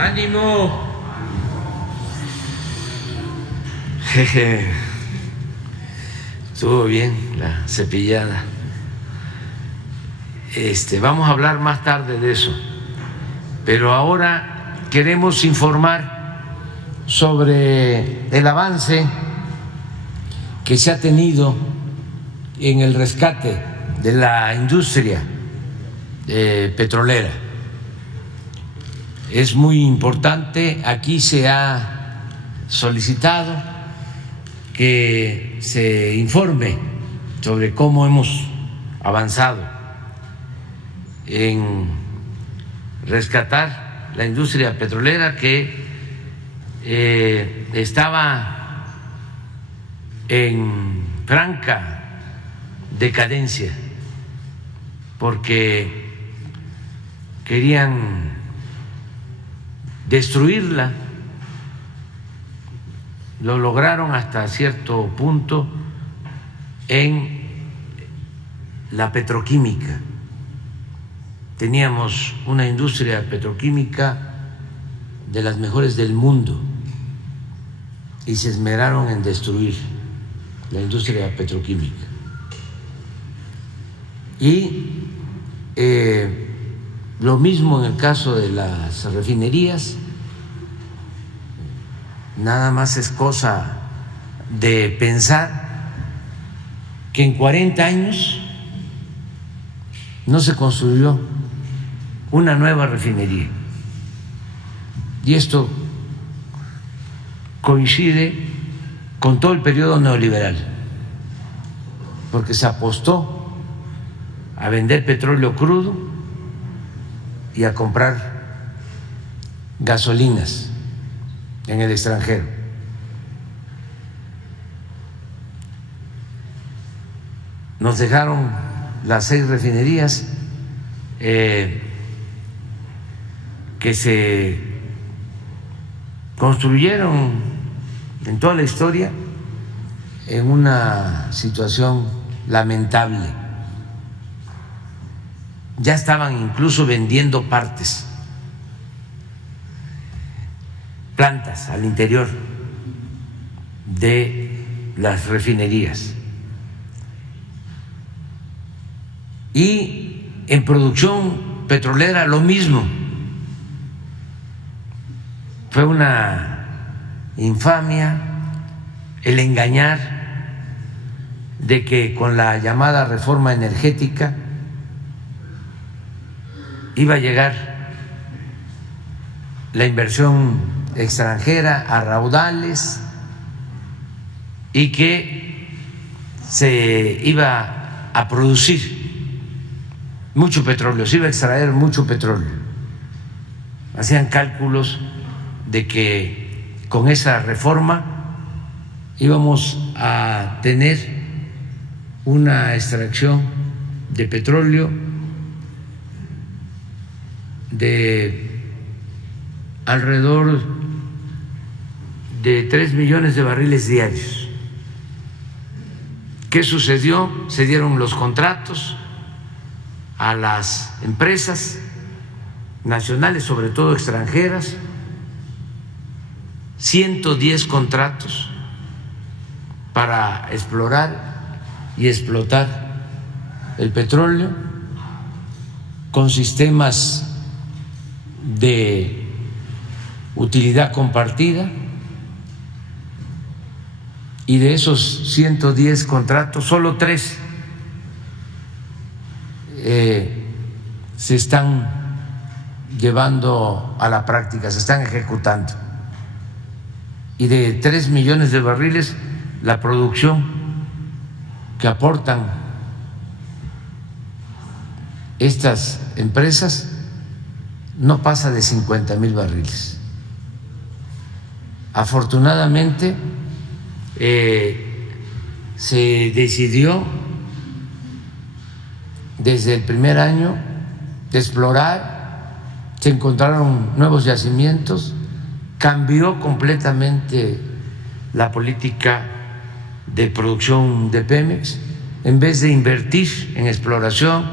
ánimo. Estuvo bien la cepillada. Vamos a hablar más tarde de eso, pero ahora queremos informar sobre el avance que se ha tenido en el rescate de la industria petrolera. Es muy importante, aquí se ha solicitado que se informe sobre cómo hemos avanzado en rescatar la industria petrolera que estaba en franca decadencia porque querían destruirla. Lo lograron hasta cierto punto en la petroquímica. Teníamos una industria petroquímica de las mejores del mundo y se esmeraron en destruir la industria petroquímica. Y lo mismo en el caso de las refinerías. Nada más es cosa de pensar que en 40 años no se construyó una nueva refinería. Y esto coincide con todo el periodo neoliberal, porque se apostó a vender petróleo crudo y a comprar gasolinas en el extranjero. Nos dejaron las 6 refinerías que se construyeron en toda la historia en una situación lamentable. Ya estaban incluso vendiendo partes, plantas al interior de las refinerías. Y en producción petrolera lo mismo. Fue una infamia el engañar de que con la llamada reforma energética iba a llegar la inversión extranjera a raudales y que se iba a producir mucho petróleo, se iba a extraer mucho petróleo. Hacían cálculos de que con esa reforma íbamos a tener una extracción de petróleo de alrededor de 3 millones de barriles diarios. ¿Qué sucedió? Se dieron los contratos a las empresas nacionales, sobre todo extranjeras, 110 contratos para explorar y explotar el petróleo con sistemas de utilidad compartida. Y de esos 110 contratos, solo 3 se están llevando a la práctica, se están ejecutando. Y de 3 millones de barriles, la producción que aportan estas empresas no pasa de 50,000 barriles. Afortunadamente, se decidió desde el primer año de explorar, se encontraron nuevos yacimientos, cambió completamente la política de producción de Pemex. En vez de invertir en exploración,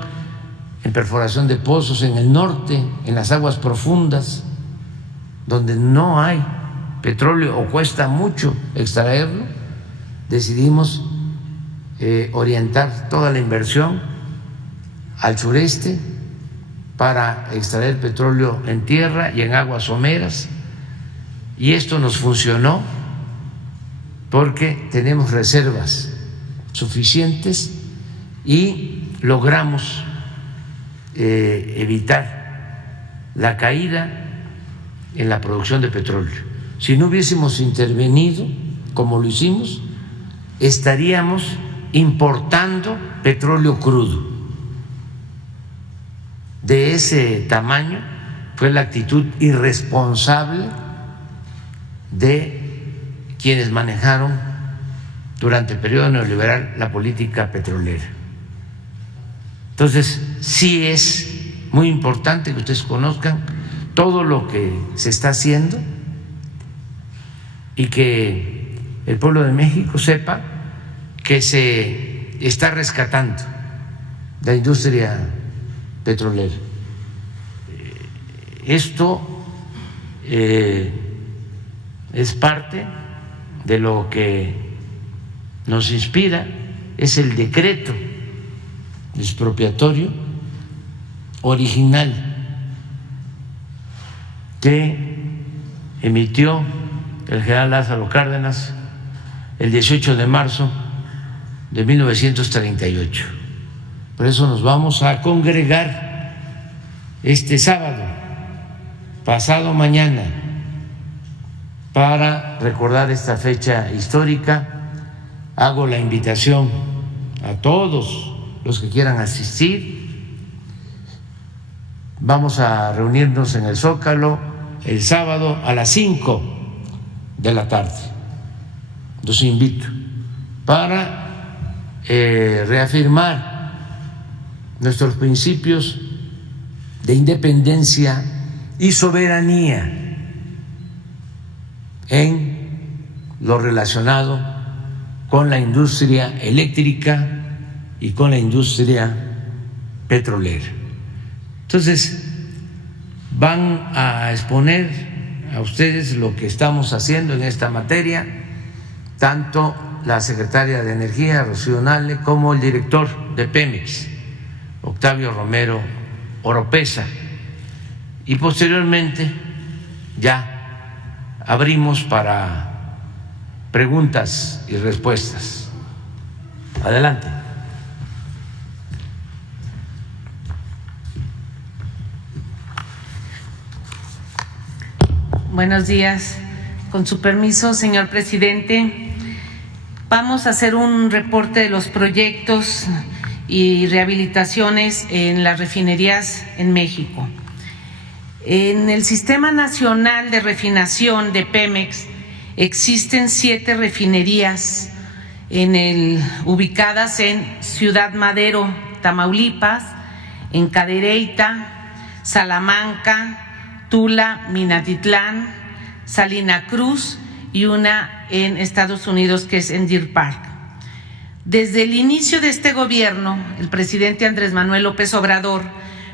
en perforación de pozos en el norte, en las aguas profundas, donde no hay petróleo o cuesta mucho extraerlo, decidimos orientar toda la inversión al sureste para extraer petróleo en tierra y en aguas someras, y esto nos funcionó porque tenemos reservas suficientes y logramos evitar la caída en la producción de petróleo. Si no hubiésemos intervenido como lo hicimos, estaríamos importando petróleo crudo. De ese tamaño fue la actitud irresponsable de quienes manejaron durante el periodo neoliberal la política petrolera. Entonces, sí es muy importante que ustedes conozcan todo lo que se está haciendo y que el pueblo de México sepa que se está rescatando la industria petrolera. Esto es parte de lo que nos inspira, es el decreto expropiatorio original que emitió el general Lázaro Cárdenas el 18 de marzo de 1938. Por eso nos vamos a congregar este sábado, pasado mañana, para recordar esta fecha histórica. Hago la invitación a todos los que quieran asistir. Vamos a reunirnos en el Zócalo el sábado a las 5 de la tarde. Los invito para reafirmar nuestros principios de independencia y soberanía en lo relacionado con la industria eléctrica y con la industria petrolera. Entonces, van a exponer a ustedes lo que estamos haciendo en esta materia, tanto la secretaria de Energía, Rocío Nale, como el director de Pemex, Octavio Romero Oropesa, y posteriormente ya abrimos para preguntas y respuestas. Adelante. Buenos días. Con su permiso, señor presidente, vamos a hacer un reporte de los proyectos y rehabilitaciones en las refinerías en México. En el Sistema Nacional de Refinación de Pemex existen 7 refinerías ubicadas en Ciudad Madero, Tamaulipas, en Cadereyta, Salamanca, Tula, Minatitlán, Salina Cruz y una en Estados Unidos que es en Deer Park. Desde el inicio de este gobierno, el presidente Andrés Manuel López Obrador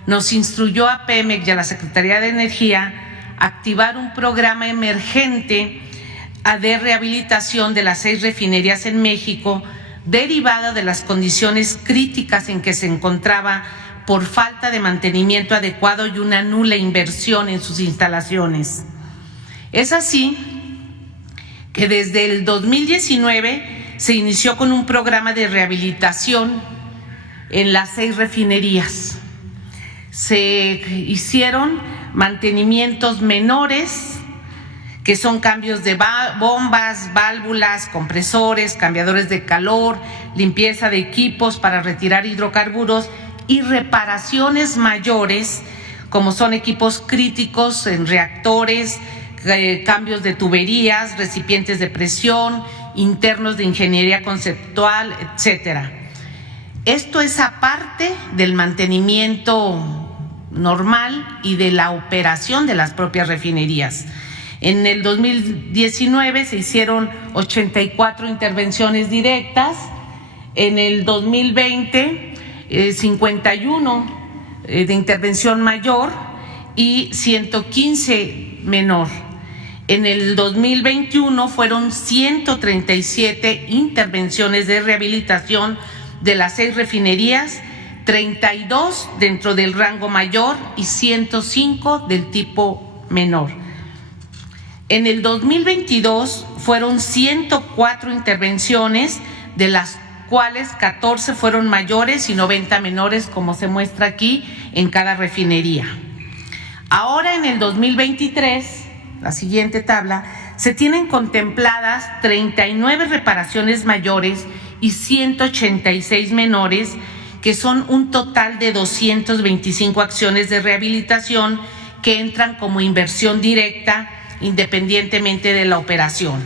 nos instruyó a Pemex y a la Secretaría de Energía a activar un programa emergente de rehabilitación de las 6 refinerías en México, derivada de las condiciones críticas en que se encontraba por falta de mantenimiento adecuado y una nula inversión en sus instalaciones. Es así que desde el 2019 se inició con un programa de rehabilitación en las 6 refinerías. Se hicieron mantenimientos menores, que son cambios de bombas, válvulas, compresores, cambiadores de calor, limpieza de equipos para retirar hidrocarburos y reparaciones mayores, como son equipos críticos en reactores, cambios de tuberías, recipientes de presión, internos de ingeniería conceptual, etcétera. Esto es aparte del mantenimiento normal y de la operación de las propias refinerías. En el 2019 se hicieron 84 intervenciones directas, en el 2020 51 de intervención mayor y 115 menor. En el 2021 fueron 137 intervenciones de rehabilitación de las 6 refinerías, 32 dentro del rango mayor y 105 del tipo menor. En el 2022 fueron 104 intervenciones, de las cuales 14 fueron mayores y 90 menores, como se muestra aquí en cada refinería. Ahora en el 2023, la siguiente tabla, se tienen contempladas 39 reparaciones mayores y 186 menores, que son un total de 225 acciones de rehabilitación que entran como inversión directa independientemente de la operación.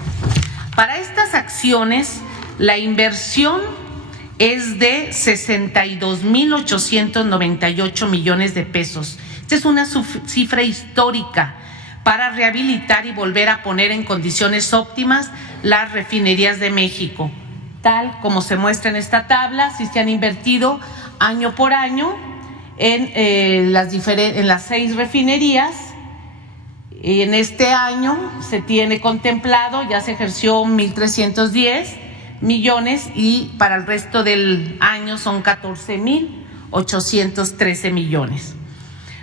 Para estas acciones, la inversión es de 62.898 millones de pesos. Esta es una cifra histórica para rehabilitar y volver a poner en condiciones óptimas las refinerías de México. Tal como se muestra en esta tabla, sí se han invertido año por año en las 6 refinerías. Y en este año se tiene contemplado, ya se ejerció 1.310 millones y para el resto del año son 14.813 millones.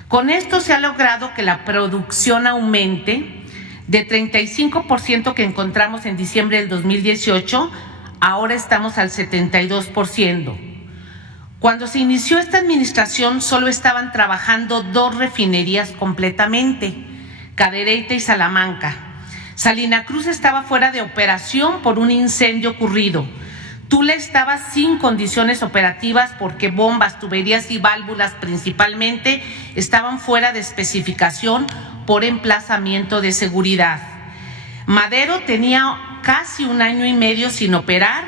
Con esto se ha logrado que la producción aumente de 35% que encontramos en diciembre del 2018, ahora estamos al 72%. Cuando se inició esta administración solo estaban trabajando 2 refinerías completamente, Cadereyta y Salamanca. Salina Cruz estaba fuera de operación por un incendio ocurrido. Tula estaba sin condiciones operativas porque bombas, tuberías y válvulas principalmente estaban fuera de especificación por emplazamiento de seguridad. Madero tenía casi 1 año y medio sin operar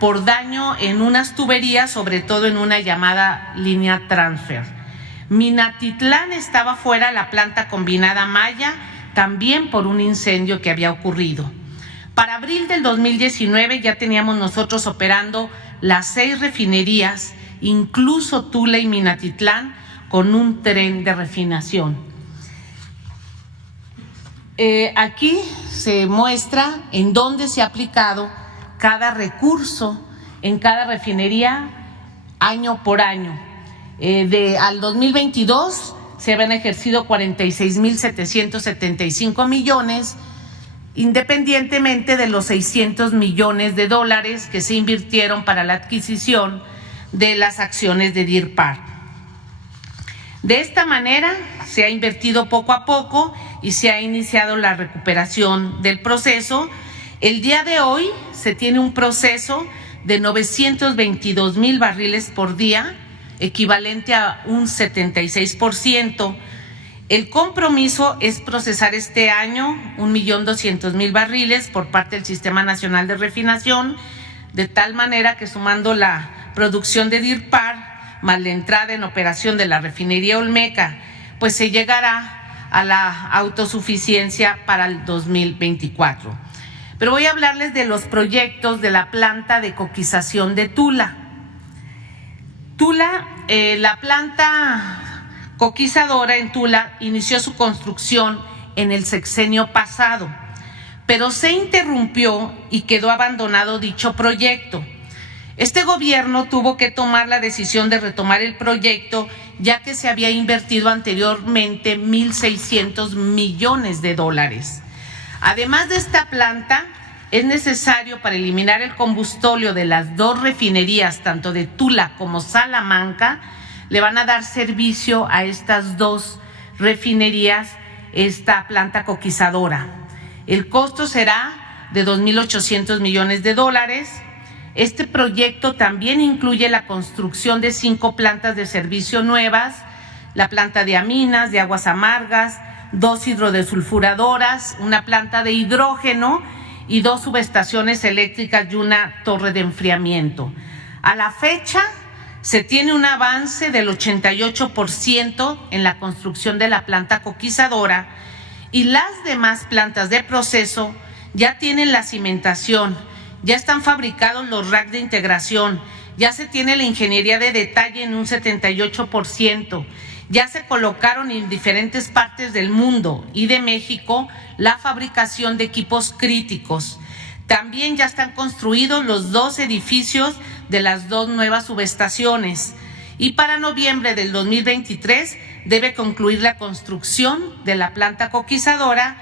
por daño en unas tuberías, sobre todo en una llamada línea transfer. Minatitlán estaba fuera la planta combinada Maya, también por un incendio que había ocurrido. Para abril del 2019 ya teníamos nosotros operando las 6 refinerías, incluso Tula y Minatitlán, con un tren de refinación. Aquí se muestra en dónde se ha aplicado cada recurso en cada refinería año por año. Al 2022 se habían ejercido 46.775 millones, independientemente de los 600 millones de dólares que se invirtieron para la adquisición de las acciones de Deer Park. De esta manera se ha invertido poco a poco y se ha iniciado la recuperación del proceso. El día de hoy se tiene un proceso de 922,000 barriles por día, equivalente a un 76%. El compromiso es procesar este año 1,200,000 barriles por parte del Sistema Nacional de Refinación, de tal manera que sumando la producción de Deer Park más la entrada en operación de la refinería Olmeca, pues se llegará a la autosuficiencia para el 2024. Pero voy a hablarles de los proyectos de la planta de coquización de Tula. La planta coquizadora en Tula inició su construcción en el sexenio pasado, pero se interrumpió y quedó abandonado dicho proyecto. Este gobierno tuvo que tomar la decisión de retomar el proyecto, ya que se había invertido anteriormente 1,600 millones de dólares. Además de esta planta, es necesario para eliminar el combustóleo de las 2 refinerías, tanto de Tula como Salamanca, le van a dar servicio a estas 2 refinerías esta planta coquizadora. El costo será de 2,800 millones de dólares. Este proyecto también incluye la construcción de 5 plantas de servicio nuevas, la planta de aminas, de aguas amargas, 2 hidrodesulfuradoras, una planta de hidrógeno y 2 subestaciones eléctricas y una torre de enfriamiento. A la fecha se tiene un avance del 88% en la construcción de la planta coquizadora y las demás plantas de proceso ya tienen la cimentación, ya están fabricados los racks de integración, Ya se tiene la ingeniería de detalle en un 78%. Ya se colocaron en diferentes partes del mundo y de México la fabricación de equipos críticos. También ya están construidos los 2 edificios de las 2 nuevas subestaciones. Y para noviembre del 2023 debe concluir la construcción de la planta coquizadora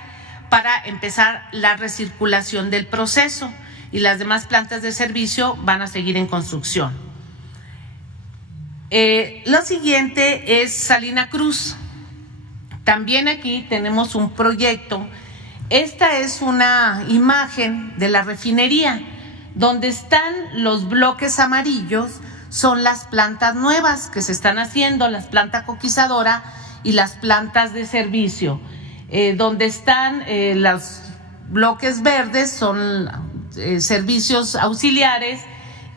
para empezar la recirculación del proceso, y las demás plantas de servicio van a seguir en construcción. Lo siguiente es Salina Cruz. También aquí tenemos un proyecto. Esta es una imagen de la refinería. Donde están los bloques amarillos son las plantas nuevas que se están haciendo, las plantas coquizadora y las plantas de servicio. Donde están los bloques verdes son servicios auxiliares,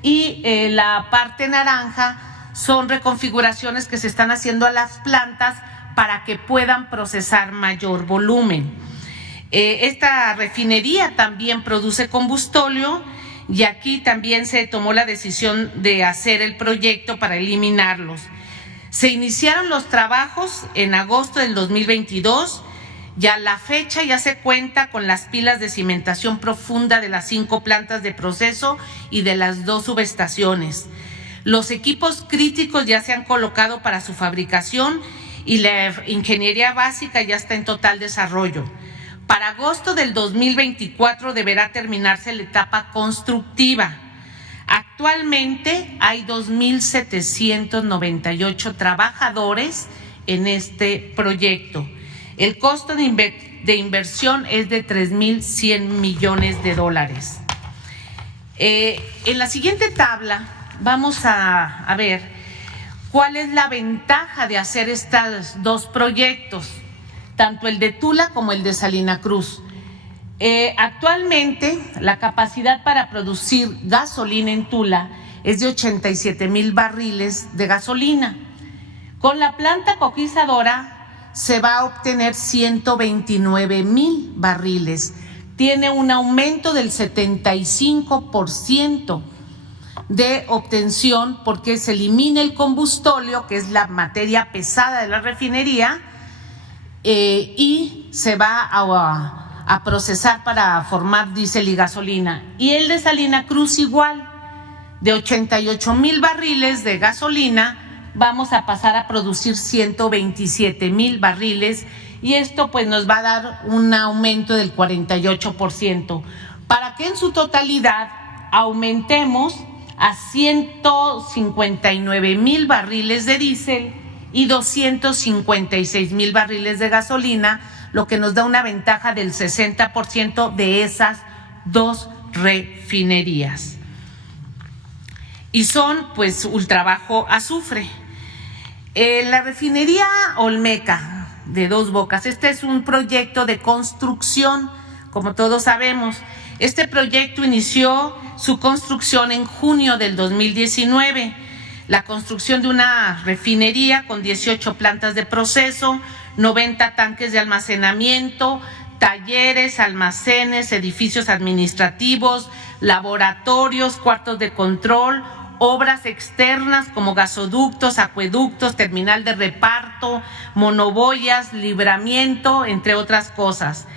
y la parte naranja son reconfiguraciones que se están haciendo a las plantas para que puedan procesar mayor volumen. Esta refinería también produce combustóleo, y aquí también se tomó la decisión de hacer el proyecto para eliminarlos. Se iniciaron los trabajos en agosto del 2022. Ya a la fecha ya se cuenta con las pilas de cimentación profunda de las 5 plantas de proceso y de las 2 subestaciones. Los equipos críticos ya se han colocado para su fabricación y la ingeniería básica ya está en total desarrollo. Para agosto del 2024 deberá terminarse la etapa constructiva. Actualmente hay 2,798 trabajadores en este proyecto. El costo de inversión es de $3,100 millones. En la siguiente tabla vamos a ver cuál es la ventaja de hacer estos 2 proyectos, tanto el de Tula como el de Salina Cruz. Actualmente la capacidad para producir gasolina en Tula es de 87,000 barriles de gasolina. Con la planta coquizadora se va a obtener 129,000 barriles. Tiene un aumento del 75% de obtención, porque se elimina el combustóleo, que es la materia pesada de la refinería, y se va a procesar para formar diésel y gasolina. Y el de Salina Cruz igual, de 88,000 barriles de gasolina, vamos a pasar a producir 127,000 barriles, y esto pues nos va a dar un aumento del 48%, para que en su totalidad aumentemos a 159,000 barriles de diésel y 256,000 barriles de gasolina, lo que nos da una ventaja del 60% de esas 2 refinerías. Y son pues ultra bajo azufre. La refinería Olmeca de Dos Bocas, este es un proyecto de construcción, como todos sabemos. Este proyecto inició su construcción en junio del 2019. La construcción de una refinería con 18 plantas de proceso, 90 tanques de almacenamiento, talleres, almacenes, edificios administrativos, laboratorios, cuartos de control, obras externas como gasoductos, acueductos, terminal de reparto, monoboyas, libramiento, entre otras cosas.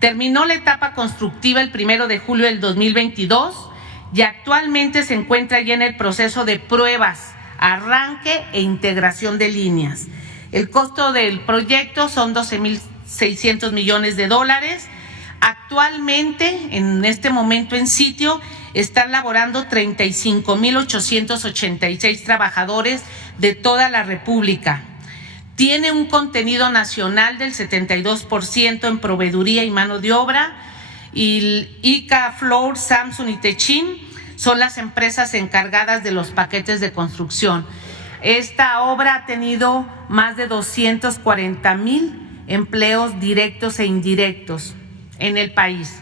Terminó la etapa constructiva el 1 de julio del 2022 y actualmente se encuentra ya en el proceso de pruebas, arranque e integración de líneas. El costo del proyecto son $12,600 millones. Actualmente, en este momento en sitio, están laborando 35,886 trabajadores de toda la República. Tiene un contenido nacional del 72% en proveeduría y mano de obra, y ICA, Floor, Samsung y Techin son las empresas encargadas de los paquetes de construcción. Esta obra ha tenido más de 240,000 empleos directos e indirectos en el país.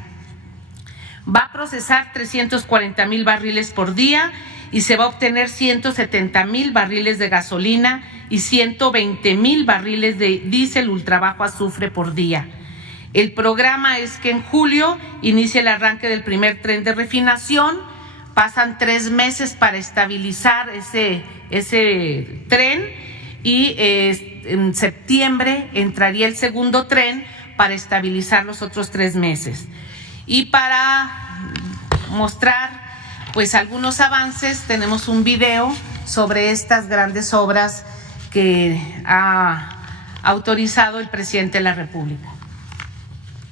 Va a procesar 340,000 barriles por día y se va a obtener 170,000 barriles de gasolina y 120,000 barriles de diésel ultrabajo azufre por día. El programa es que en julio inicie el arranque del primer tren de refinación pasan 3 meses para estabilizar ese tren y en septiembre entraría el segundo tren para estabilizar los otros 3 meses. Y para mostrar pues algunos avances, tenemos un video sobre estas grandes obras que ha autorizado el presidente de la República.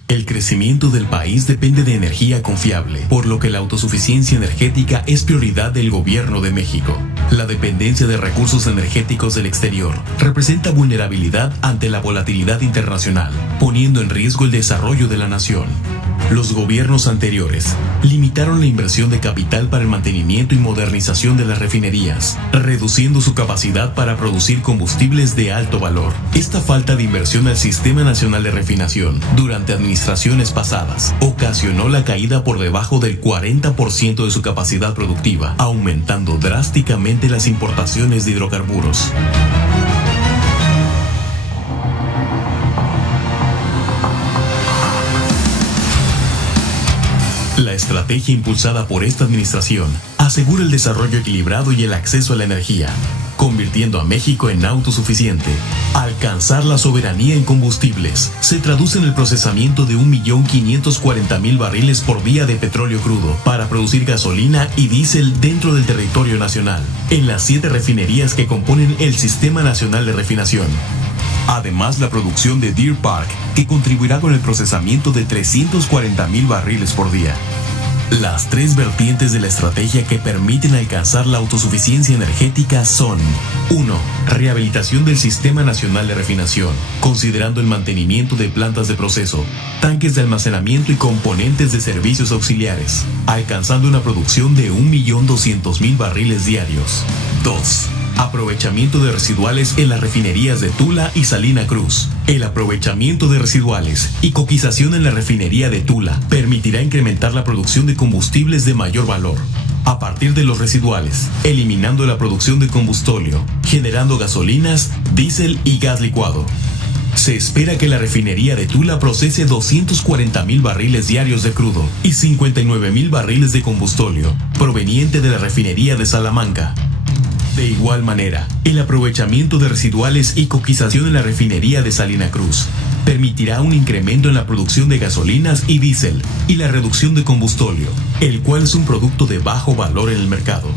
El crecimiento del país depende de energía confiable, por lo que la autosuficiencia energética es prioridad del Gobierno de México. La dependencia de recursos energéticos del exterior representa vulnerabilidad ante la volatilidad internacional, poniendo en riesgo el desarrollo de la nación. Los gobiernos anteriores limitaron la inversión de capital para el mantenimiento y modernización de las refinerías, reduciendo su capacidad para producir combustibles de alto valor. Esta falta de inversión al Sistema Nacional de Refinación durante administraciones pasadas ocasionó la caída por debajo del 40% de su capacidad productiva, aumentando drásticamente las importaciones de hidrocarburos. La estrategia impulsada por esta administración asegura el desarrollo equilibrado y el acceso a la energía, convirtiendo a México en autosuficiente. Alcanzar la soberanía en combustibles se traduce en el procesamiento de 1.540.000 barriles por día de petróleo crudo para producir gasolina y diésel dentro del territorio nacional, en las 7 refinerías que componen el Sistema Nacional de Refinación. Además, la producción de Deer Park, que contribuirá con el procesamiento de 340.000 barriles por día. Las 3 vertientes de la estrategia que permiten alcanzar la autosuficiencia energética son: 1. Rehabilitación del Sistema Nacional de Refinación, considerando el mantenimiento de plantas de proceso, tanques de almacenamiento y componentes de servicios auxiliares, alcanzando una producción de 1.200.000 barriles diarios. 2. Aprovechamiento de residuales en las refinerías de Tula y Salina Cruz. El aprovechamiento de residuales y coquización en la refinería de Tula permitirá incrementar la producción de combustibles de mayor valor a partir de los residuales, eliminando la producción de combustóleo, generando gasolinas, diésel y gas licuado. Se espera que la refinería de Tula procese 240.000 barriles diarios de crudo y 59.000 barriles de combustóleo, proveniente de la refinería de Salamanca. De igual manera, el aprovechamiento de residuales y coquización en la refinería de Salina Cruz permitirá un incremento en la producción de gasolinas y diésel y la reducción de combustóleo, el cual es un producto de bajo valor en el mercado.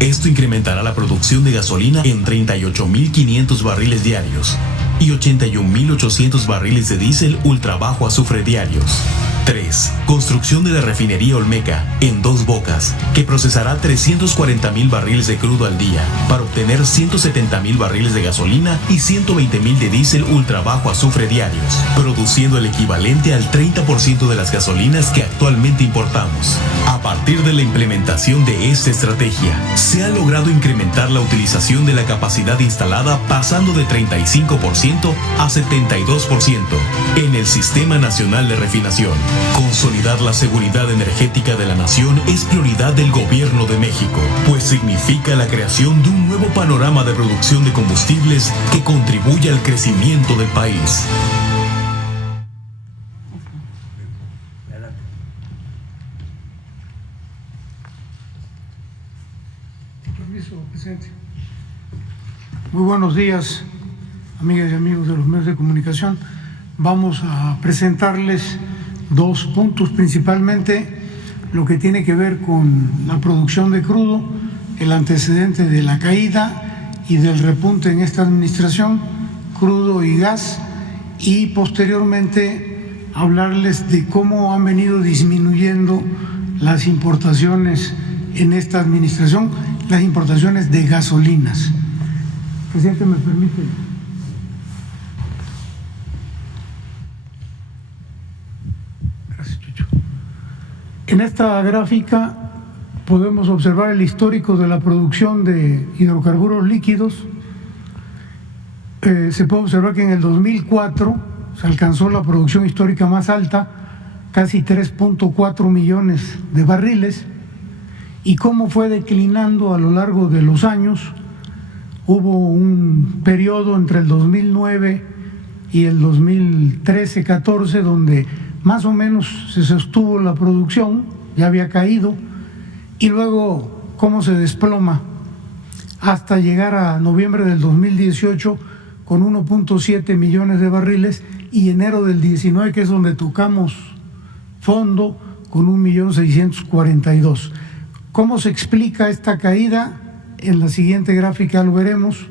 Esto incrementará la producción de gasolina en 38.500 barriles diarios y 81.800 barriles de diésel ultra bajo azufre diarios. 3. Construcción de la refinería Olmeca en Dos Bocas, que procesará 340.000 barriles de crudo al día para obtener 170.000 barriles de gasolina y 120.000 de diésel ultra bajo azufre diarios, produciendo el equivalente al 30% de las gasolinas que actualmente importamos. A partir de la implementación de esta estrategia, se ha logrado incrementar la utilización de la capacidad instalada pasando de 35% a 72% en el Sistema Nacional de Refinación. Consolidar la seguridad energética de la nación es prioridad del Gobierno de México, pues significa la creación de un nuevo panorama de producción de combustibles que contribuya al crecimiento del país. Permiso, presidente. Muy buenos días, amigas y amigos de los medios de comunicación. Vamos a presentarles 2 puntos, principalmente lo que tiene que ver con la producción de crudo, el antecedente de la caída y del repunte en esta administración, crudo y gas, y posteriormente hablarles de cómo han venido disminuyendo las importaciones en esta administración, las importaciones de gasolinas. Presidente, ¿me permite? En esta gráfica podemos observar el histórico de la producción de hidrocarburos líquidos. Se puede observar que en el 2004 se alcanzó la producción histórica más alta, casi 3.4 millones de barriles, y cómo fue declinando a lo largo de los años. Hubo un periodo entre el 2009 y el 2013-14 donde más o menos se sostuvo la producción, ya había caído, y luego cómo se desploma hasta llegar a noviembre del 2018 con 1.7 millones de barriles y enero del 19, que es donde tocamos fondo, con 1.642.000. ¿Cómo se explica esta caída? En la siguiente gráfica lo veremos.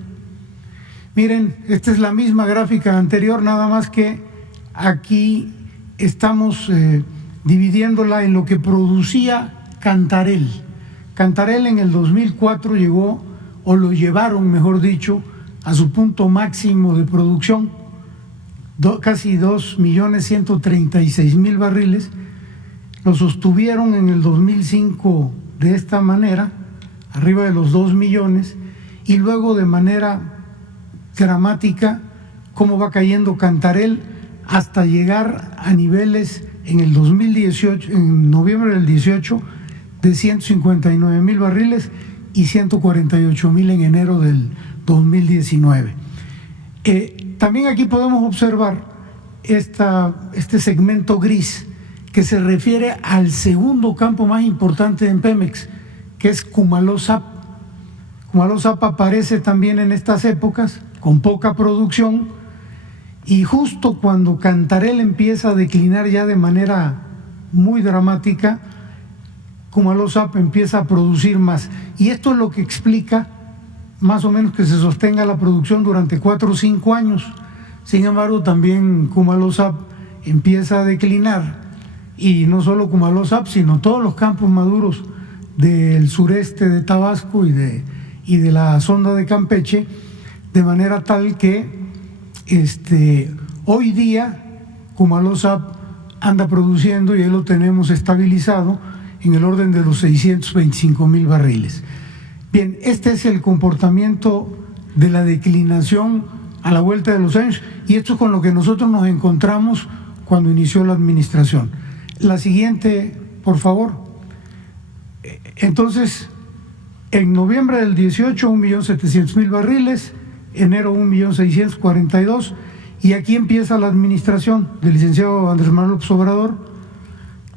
Miren, esta es la misma gráfica anterior, nada más que aquí estamos dividiéndola en lo que producía Cantarell. Cantarell en el 2004 llegó, o lo llevaron, mejor dicho, a su punto máximo de producción, casi 2.136.000 barriles. Lo sostuvieron en el 2005 de esta manera, arriba de los 2 millones, y luego de manera dramática cómo va cayendo Cantarell hasta llegar a niveles en el 2018, en noviembre del 18, de 159.000 barriles y 148.000 en enero del 2019. También aquí podemos observar este segmento gris que se refiere al segundo campo más importante en Pemex, que es Cumaló-Zap. Cumaló-Zap aparece también en estas épocas con poca producción, y justo cuando Cantarell empieza a declinar ya de manera muy dramática, Cumaló-Zap empieza a producir más, y esto es lo que explica más o menos que se sostenga la producción durante 4 o 5 años. Sin embargo, también Cumaló-Zap empieza a declinar, y no solo Cumaló-Zap, sino todos los campos maduros del sureste de Tabasco y de la sonda de Campeche, de manera tal que hoy día Cumaló-Zap anda produciendo, y ahí lo tenemos estabilizado en el orden de los 625.000 barriles. Bien, este es el comportamiento de la declinación a la vuelta de los años, y esto es con lo que nosotros nos encontramos cuando inició la administración. La siguiente, por favor. Entonces, en noviembre del 18, 1.700.000 barriles, enero 1.642.000, y aquí empieza la administración del licenciado Andrés Manuel López Obrador.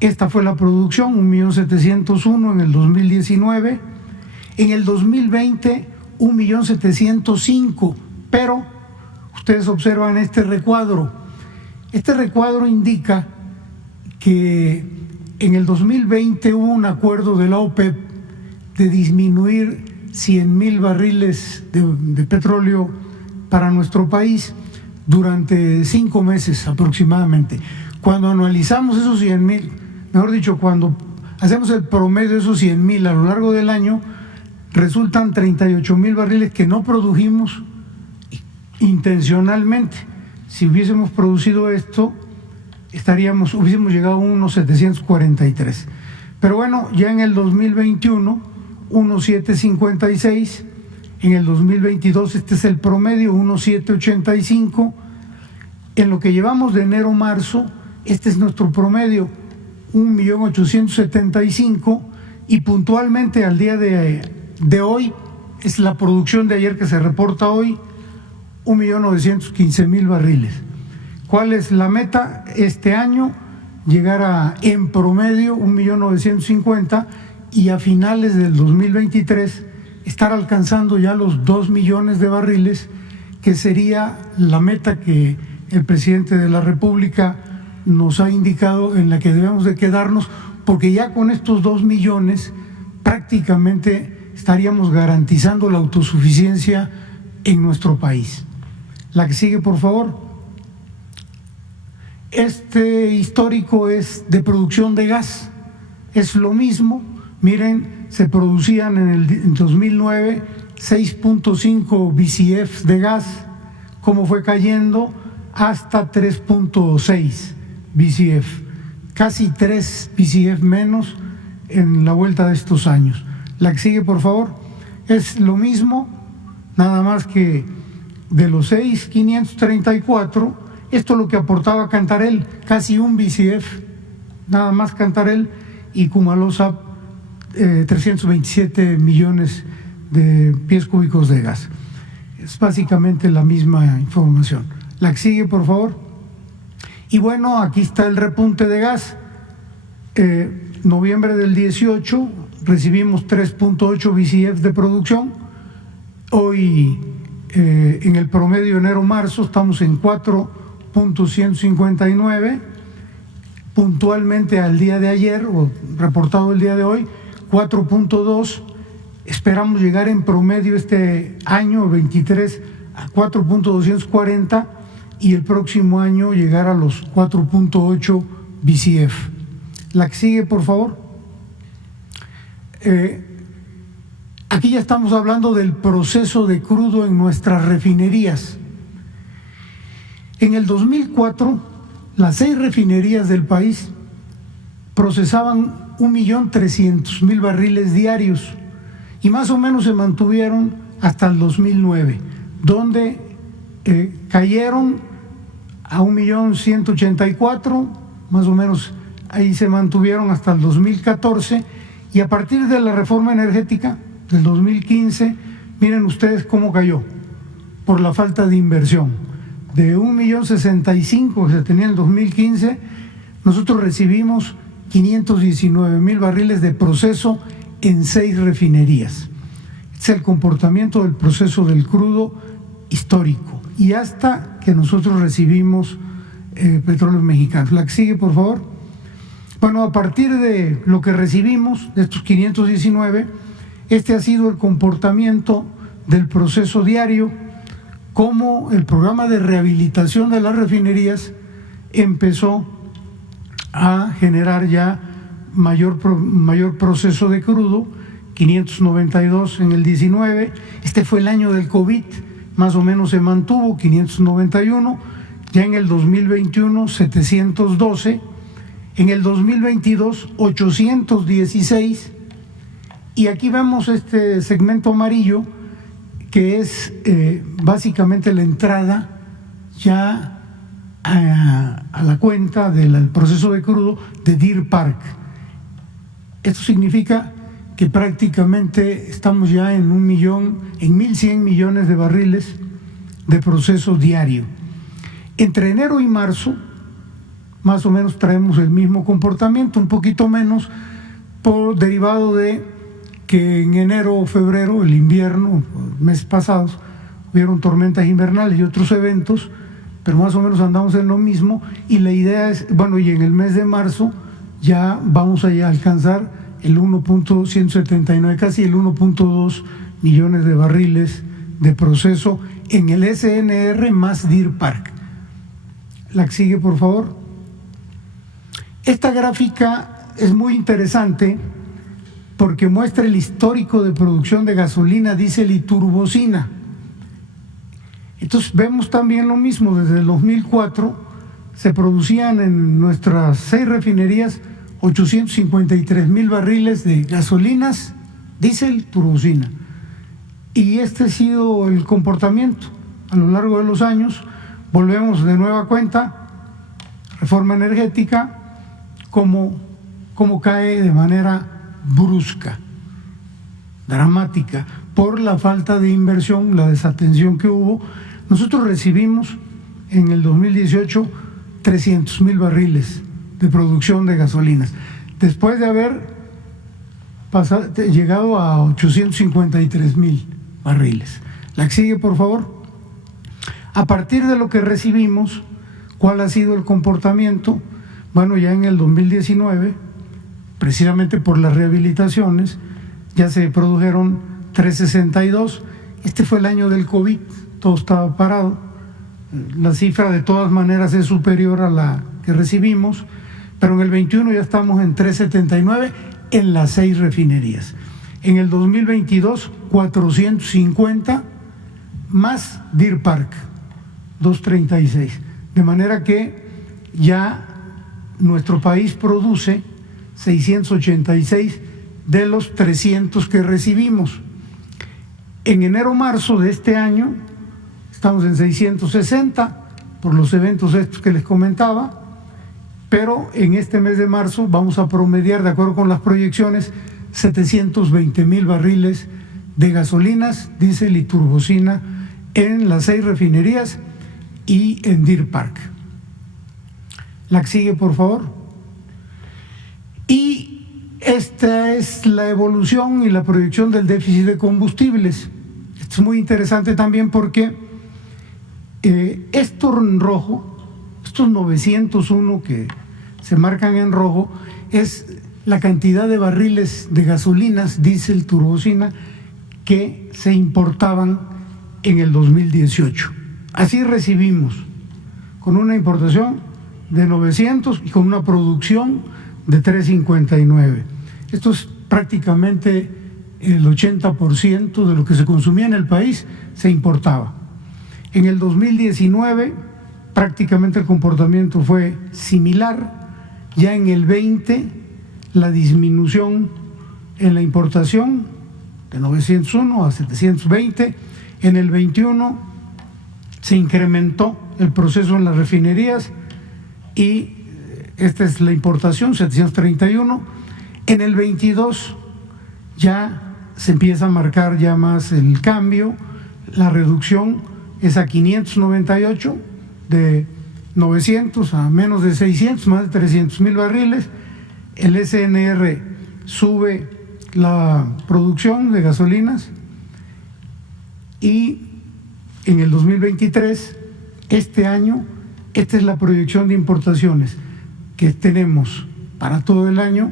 Esta fue la producción, 1.701.000 en el 2019, en el 2020 1.705.000, pero ustedes observan este recuadro. Este recuadro indica que en el 2020 hubo un acuerdo de la OPEP de disminuir 100.000 barriles de petróleo para nuestro país durante 5 meses aproximadamente. Cuando analizamos esos 100.000, mejor dicho, cuando hacemos el promedio de esos 100.000 a lo largo del año, resultan 38.000 barriles que no produjimos intencionalmente. Si hubiésemos producido esto, hubiésemos llegado a unos 743. Pero bueno, ya en el 2021, 1.756, en el 2022 este es el promedio, 1.785, en lo que llevamos de enero a marzo, este es nuestro promedio, 1.875.000, y puntualmente al día de hoy, es la producción de ayer que se reporta hoy, 1.915.000 barriles. ¿Cuál es la meta este año? Llegar a, en promedio, 1.950.000, y a finales del 2023 estar alcanzando ya los 2 millones de barriles, que sería la meta que el presidente de la República nos ha indicado en la que debemos de quedarnos, porque ya con estos 2 millones prácticamente estaríamos garantizando la autosuficiencia en nuestro país. La que sigue, por favor. Este histórico es de producción de gas, es lo mismo. Miren, se producían en 2009 6.5 BCF de gas, cómo fue cayendo hasta 3.6 BCF, casi 3 BCF menos en la vuelta de estos años. La que sigue, por favor. Es lo mismo, nada más que de los 6.534, esto es lo que aportaba Cantarell, casi 1 BCF, nada más Cantarell, y Cumaló-Zap 327 millones de pies cúbicos de gas. Es básicamente la misma información. La que sigue, por favor. Y bueno, aquí está el repunte de gas. Noviembre del 18, recibimos 3.8 BCF de producción. Hoy, en el promedio enero-marzo, estamos en 4.159. Puntualmente al día de ayer, o reportado el día de hoy, 4.2. Esperamos llegar en promedio este año 23 a 4.240 y el próximo año llegar a los 4.8 BCF. La que sigue, por favor. Aquí ya estamos hablando del proceso de crudo en nuestras refinerías. En el 2004, las 6 refinerías del país procesaban 1.300.000 barriles diarios y más o menos se mantuvieron hasta el 2009, donde cayeron a 1.184.000, más o menos ahí se mantuvieron hasta el 2014, y a partir de la reforma energética del 2015, miren ustedes cómo cayó por la falta de inversión. De 1.065.000 que se tenía en el 2015, nosotros recibimos 519.000 barriles de proceso en 6 refinerías. Es el comportamiento del proceso del crudo histórico y hasta que nosotros recibimos petróleos mexicanos. La que sigue, por favor. Bueno, a partir de lo que recibimos, de estos 519, este ha sido el comportamiento del proceso diario, cómo el programa de rehabilitación de las refinerías empezó a generar ya mayor proceso de crudo, 592 en el 19, este fue el año del COVID, más o menos se mantuvo, 591, ya en el 2021 712, en el 2022 816, y aquí vemos este segmento amarillo que es básicamente la entrada ya a la cuenta del proceso de crudo de Deer Park. Esto significa que prácticamente estamos ya en 1.100 millones de barriles de proceso diario. Entre enero y marzo, más o menos traemos el mismo comportamiento, un poquito menos, derivado de que en enero o febrero, el invierno, meses pasados, hubieron tormentas invernales y otros eventos, pero más o menos andamos en lo mismo, y la idea es, bueno, y en el mes de marzo ya vamos a alcanzar el 1.179, casi el 1.2 millones de barriles de proceso en el SNR más Deer Park. La que sigue, por favor. Esta gráfica es muy interesante porque muestra el histórico de producción de gasolina, diésel y turbocina. Entonces vemos también lo mismo. Desde el 2004 se producían en nuestras 6 refinerías 853.000 barriles de gasolinas, diésel, turbocina. Y este ha sido el comportamiento a lo largo de los años. Volvemos de nueva cuenta, reforma energética, cómo cae de manera brusca, dramática, por la falta de inversión, la desatención que hubo. Nosotros recibimos en el 2018 300.000 barriles de producción de gasolinas, después de haber llegado a 853.000 barriles. La que sigue, por favor. A partir de lo que recibimos, ¿cuál ha sido el comportamiento? Bueno, ya en el 2019, precisamente por las rehabilitaciones, ya se produjeron 362. Este fue el año del COVID, todo estaba parado. La cifra de todas maneras es superior a la que recibimos, pero en el 21 ya estamos en 379 en las 6 refinerías. En el 2022, 450 más Deer Park, 236. De manera que ya nuestro país produce 686 de los 300 que recibimos. En enero-marzo de este año estamos en 660 por los eventos estos que les comentaba, pero en este mes de marzo vamos a promediar, de acuerdo con las proyecciones, 720.000 barriles de gasolinas, diésel y turbocina en las 6 refinerías y en Deer Park. La que sigue, por favor. Y esta es la evolución y la proyección del déficit de combustibles. Esto es muy interesante también porque esto en rojo, estos 901 que se marcan en rojo, es la cantidad de barriles de gasolinas, diésel, turbocina que se importaban en el 2018. Así recibimos, con una importación de 900 y con una producción de 359. Esto es prácticamente el 80% de lo que se consumía en el país se importaba. En el 2019 prácticamente el comportamiento fue similar. Ya en el 20 la disminución en la importación de 901 a 720, en el 21 se incrementó el proceso en las refinerías y esta es la importación, 731. En el 22 ya se empieza a marcar ya más el cambio, la reducción es a 598, de 900 a menos de 600, más de 300,000 barriles. El SNR sube la producción de gasolinas y en el 2023, este año, esta es la proyección de importaciones que tenemos para todo el año,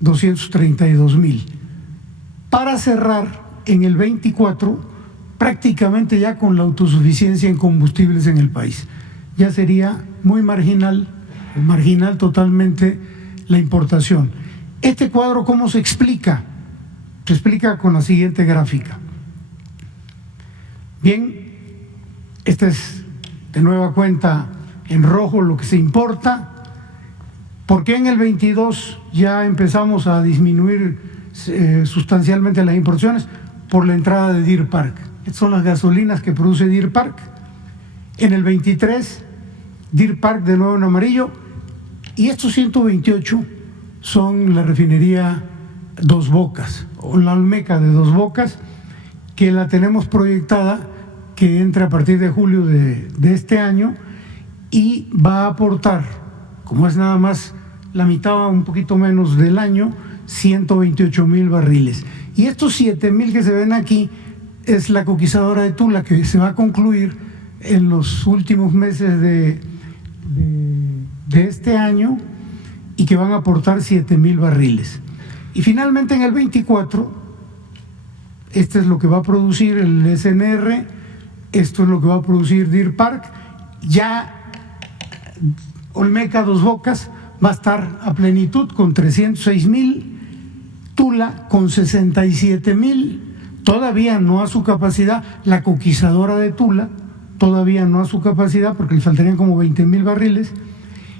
232,000. Para cerrar en el 24, prácticamente ya con la autosuficiencia en combustibles en el país. Ya sería muy marginal totalmente la importación. Este cuadro, ¿cómo se explica? Se explica con la siguiente gráfica. Bien, esta es de nueva cuenta en rojo lo que se importa. ¿Por qué en el 22 ya empezamos a disminuir sustancialmente las importaciones? Por la entrada de Deer Park. Estas son las gasolinas que produce Deer Park. En el 23, Deer Park de nuevo en amarillo, y estos 128 son la refinería Dos Bocas, o la Olmeca de Dos Bocas, que la tenemos proyectada que entra a partir de julio de este año y va a aportar, como es nada más la mitad, un poquito menos del año, 128,000 barriles. Y estos 7,000 que se ven aquí es la coquizadora de Tula, que se va a concluir en los últimos meses de este año y que van a aportar 7,000 barriles. Y finalmente en el 24, este es lo que va a producir el SNR, esto es lo que va a producir Deer Park. Ya Olmeca Dos Bocas va a estar a plenitud con 306,000, Tula con 67,000, todavía no a su capacidad, la coquizadora de Tula todavía no a su capacidad porque le faltarían como 20,000 barriles,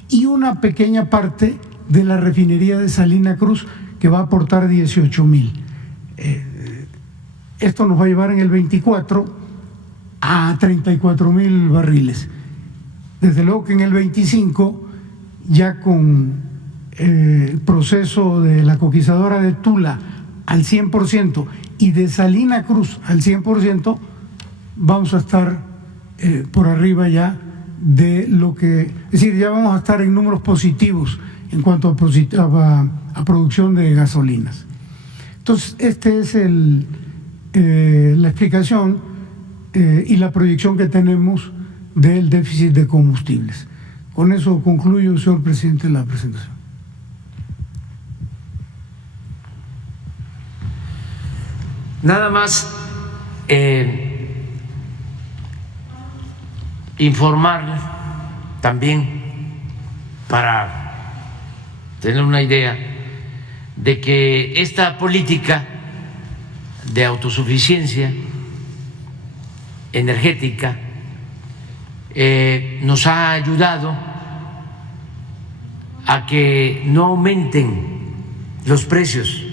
y una pequeña parte de la refinería de Salina Cruz que va a aportar 18,000. Esto nos va a llevar en el 24 a 34,000 barriles. Desde luego que en el 25, ya con el proceso de la coquizadora de Tula al 100% y de Salina Cruz al 100%, vamos a estar por arriba ya de lo que, es decir, ya vamos a estar en números positivos en cuanto a producción de gasolinas. Entonces, este es la explicación y la proyección que tenemos del déficit de combustibles. Con eso concluyo, señor presidente, la presentación. Nada más informarle también para tener una idea de que esta política de autosuficiencia energética nos ha ayudado a que no aumenten los precios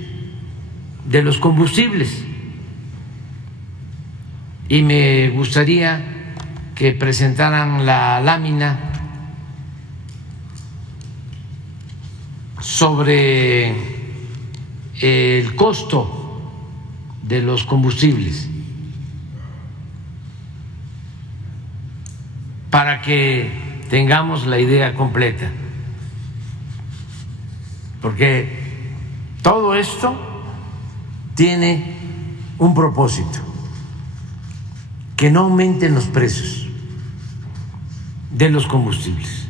de los combustibles. Y me gustaría que presentaran la lámina sobre el costo de los combustibles para que tengamos la idea completa, porque Todo esto tiene un propósito: que no aumenten los precios de los combustibles.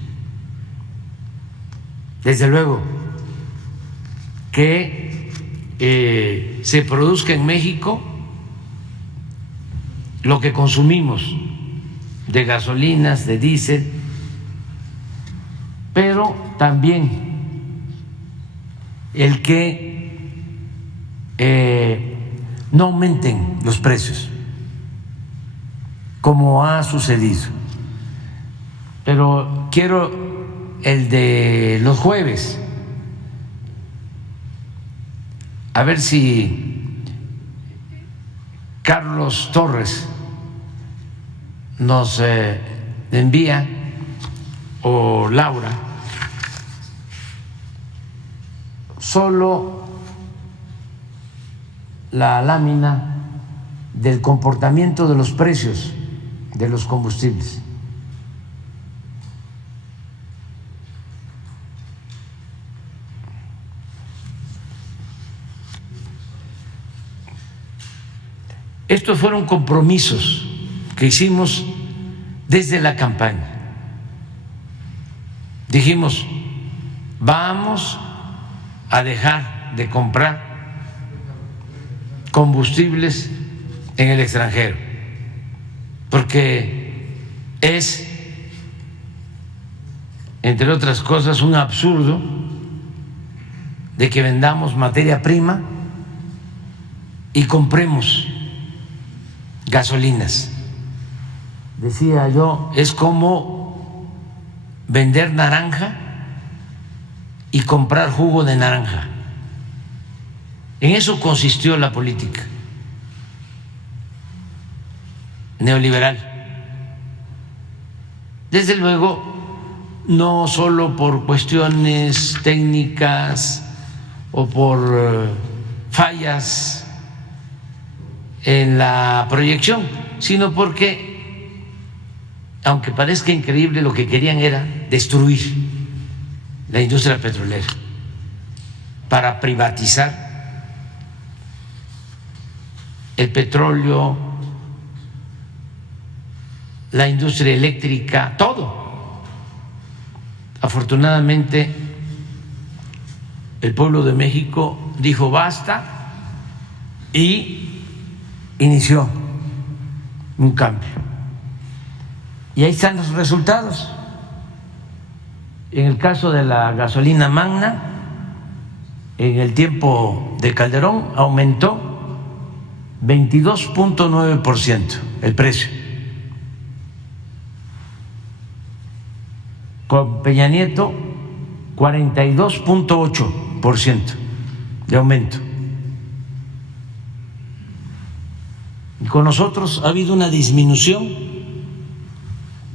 Desde luego que se produzca en México lo que consumimos de gasolinas, de diésel, pero también el que no aumenten los precios, como ha sucedido. Pero quiero el de los jueves, a ver si Carlos Torres nos envía, o Laura, solo la lámina del comportamiento de los precios de los combustibles. Estos fueron compromisos que hicimos desde la campaña. Dijimos, vamos a dejar de comprar combustibles en el extranjero, porque es, entre otras cosas, un absurdo de que vendamos materia prima y compremos gasolinas. Decía yo, es como vender naranja y comprar jugo de naranja. En eso consistió la política neoliberal. Desde luego, no solo por cuestiones técnicas o por fallas en la proyección, sino porque, aunque parezca increíble, lo que querían era destruir la industria petrolera para privatizar el petróleo, la industria eléctrica, todo. Afortunadamente, el pueblo de México dijo basta y inició un cambio. Y ahí están los resultados. En el caso de la gasolina Magna, en el tiempo de Calderón aumentó 22.9% el precio. Con Peña Nieto, 42.8% de aumento. Y con nosotros ha habido una disminución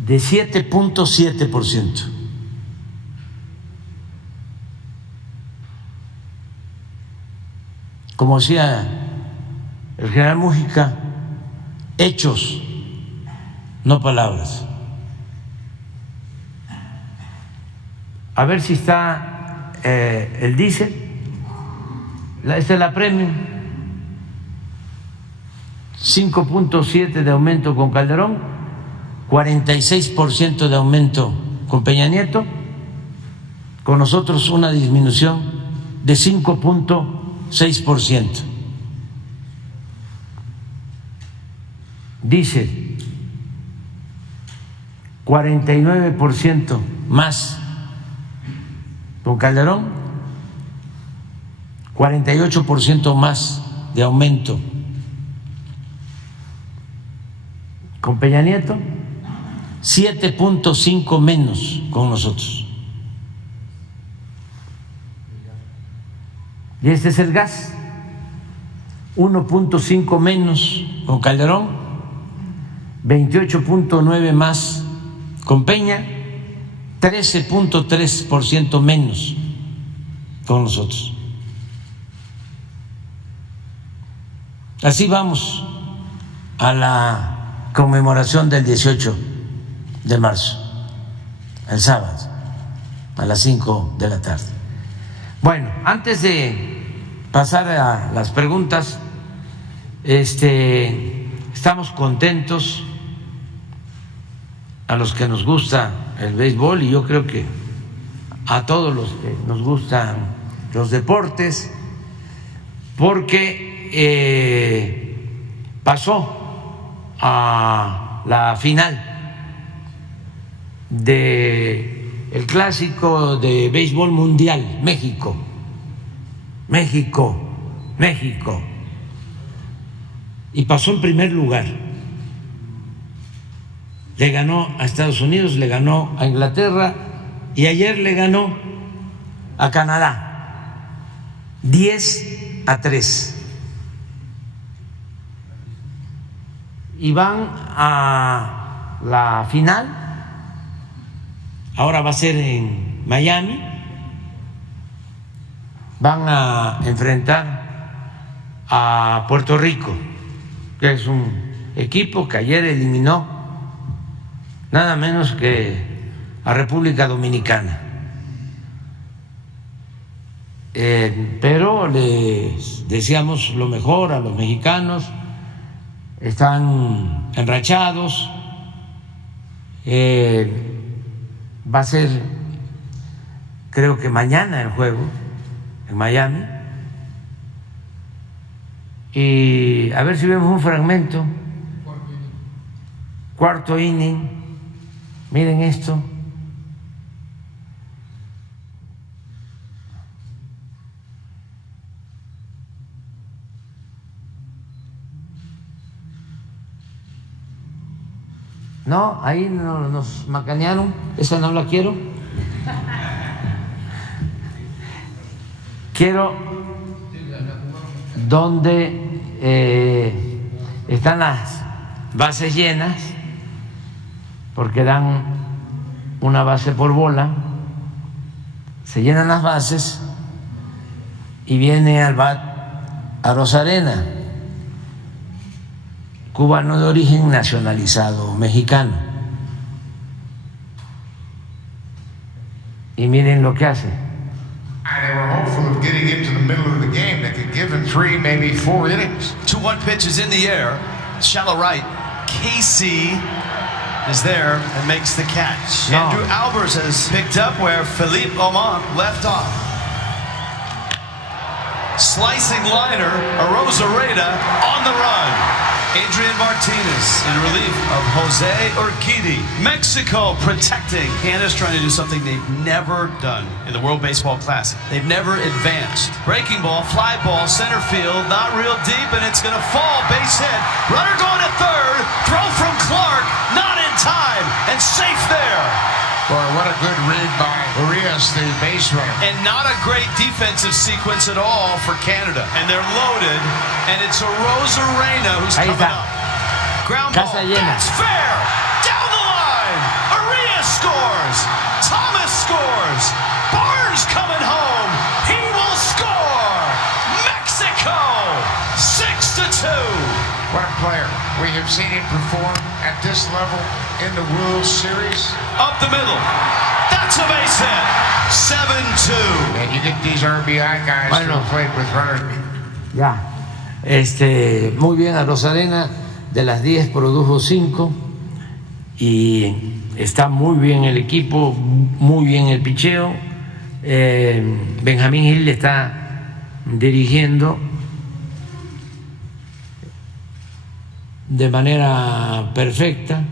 de 7.7%. Como decía el general Mújica, hechos, no palabras. A ver si está el diésel. Esta es la Premium, 5.7% de aumento con Calderón, 46% de aumento con Peña Nieto, con nosotros una disminución de 5.6%. Diésel, 49% más con Calderón, 48% más de aumento con Peña Nieto, 7.5 menos con nosotros. Y este es el gas, 1.5 menos con Calderón, 28.9 más con Peña, 13.3% menos con nosotros. Así vamos a la conmemoración del 18 de marzo, el sábado, a las 5 de la tarde. Bueno, antes de pasar a las preguntas, estamos contentos a los que nos gusta el béisbol y yo creo que a todos los que nos gustan los deportes, porque pasó a la final del clásico de béisbol mundial, México, y pasó en primer lugar. Le ganó a Estados Unidos, le ganó a Inglaterra y ayer le ganó a Canadá 10-3. Y van a la final, ahora va a ser en Miami, van a enfrentar a Puerto Rico, que es un equipo que ayer eliminó nada menos que a República Dominicana. Pero les deseamos lo mejor a los mexicanos, están enrachados, va a ser creo que mañana el juego en Miami, y a ver si vemos un fragmento, cuarto inning, miren esto. No, ahí nos macanearon, esa no la quiero. Quiero donde están las bases llenas, porque dan una base por bola, se llenan las bases y viene al bat Arozarena, cubano de origen, nacionalizado mexicano. Y miren lo que hace. They were hopeful of getting into the middle of the game. They could give him 3, maybe 4 innings. 2-1 pitch is in the air. Shallow right. Casey is there and makes the catch. No. Andrew Albers has picked up where Philippe Aumont left off. Slicing liner, Arozarena on the run. Adrian Martinez in relief of Jose Urquidy. Mexico protecting. Canada's trying to do something they've never done in the World Baseball Classic. They've never advanced. Breaking ball, fly ball, center field, not real deep, and it's going to fall. Base hit. Runner going to third. Throw from Clark, not in time, and safe there. Boy, what a good read by Urias, the base runner. And not a great defensive sequence at all for Canada. And they're loaded, and it's Arozarena who's Ahí coming está. up. Ground ball, Casa llena. that's fair. Down the line. Urias scores. Thomas scores. Barnes coming home. He will score. Mexico, 6-2. What a player. We have seen him perform at this level in the World Series. Up the middle. That's a base hit. 7-2. And you get these RBI guys Bueno. who played with runners. Ya, muy bien a Rosarena, de las 10 produjo 5 y está muy bien el equipo, muy bien el picheo. Benjamín Gil está dirigiendo de manera perfecta,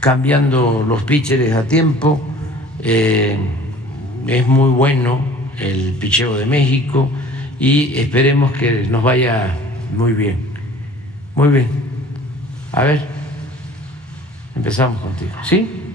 cambiando los pitchers a tiempo. Es muy bueno el picheo de México y esperemos que nos vaya muy bien. Muy bien. A ver, empezamos contigo. ¿Sí?